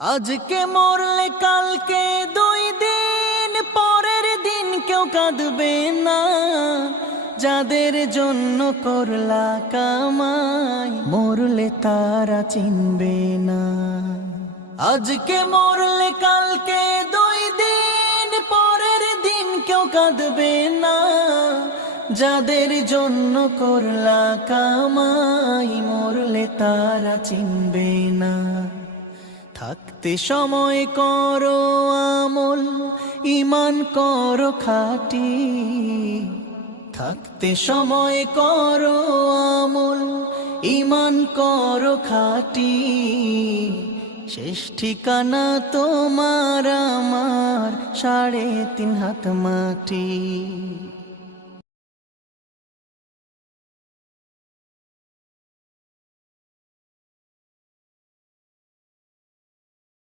আজকে মরলে কালকে 2 দিন পরের দিন কেউ কাঁদবে না। যাদের জন্য করলা কামাই মরলে তারা চিনবে না। আজকে মরলে কালকে 2 দিন পরের দিন কেউ কাঁদবে না। যাদের জন্য করলা কামাই মরলে তারা চিনবে না। থাকতে সময় করো আমল, ঈমান করো খাঁটি। থাকতে সময় করো আমল, ঈমান করো খাঁটি। শেষ ঠিকানা তোমার আমার 3.5 হাত মাটি।